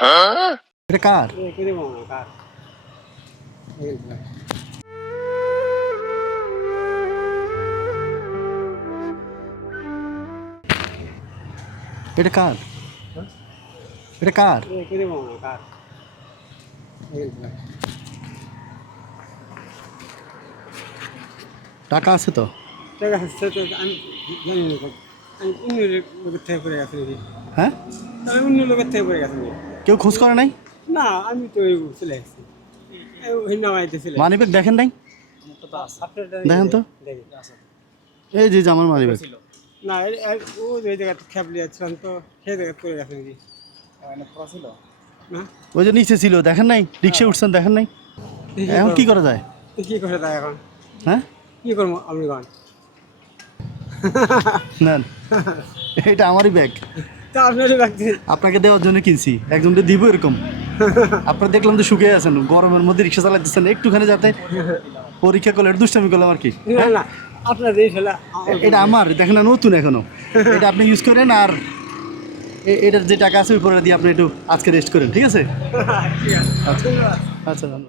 এটা কার? এটা কার? এটা কার? টাকা আছে তো? টাকা আছে তো আমি জানি না, আমি অন্য লোকের থেকে পড়ে গেছি নাকি, হ্যাঁ, আমি অন্য লোকের থেকে পড়ে গেছি নাকি? কেউ খোঁজ করে নাই? না আমি তো ওই চলে আসছি, ওই নামাইতে চলে আসছি। মানিব্যাগ দেখেন নাই? আপনারটা দেখেন তো। দেখি। এই যে আমার মানিব্যাগ। না ও ওই জায়গাতে খেপলি যাচ্ছিলাম তো, সেই জায়গায় পড়ে গেছে নাকি? না ওই যে নিচে ছিল, দেখেন নাই? রিক্সা উঠছেন, দেখেন নাই? এখন কি করা যায়? কি করে তাই এখন? হ্যাঁ, কি করবো আপনি গান? নেন, এটা আমারই ব্যাগ। তা আপনারই লাগছে। আপনাকে দেওয়ার জন্য কিনছি, একজনকে দিব এরকম। আপনারা দেখলাম যে শুকিয়ে আছেন, গরমের মধ্যে রিক্সা চালাতেছেন, একটুখানি যাতে পরীক্ষা করলে এটা দুষ্টামি করলাম আর কি। না না আপনার এই ফেলা এটা আমার, দেখেন না, নতুন এখনো। এটা আপনি ইউজ করেন, আর এটার যে টাকা আছে ওই পরে দিয়ে আপনি একটু আজকে রেস্ট করেন, ঠিক আছে? ঠিক আছে। আচ্ছা আচ্ছা, ধন্যবাদ।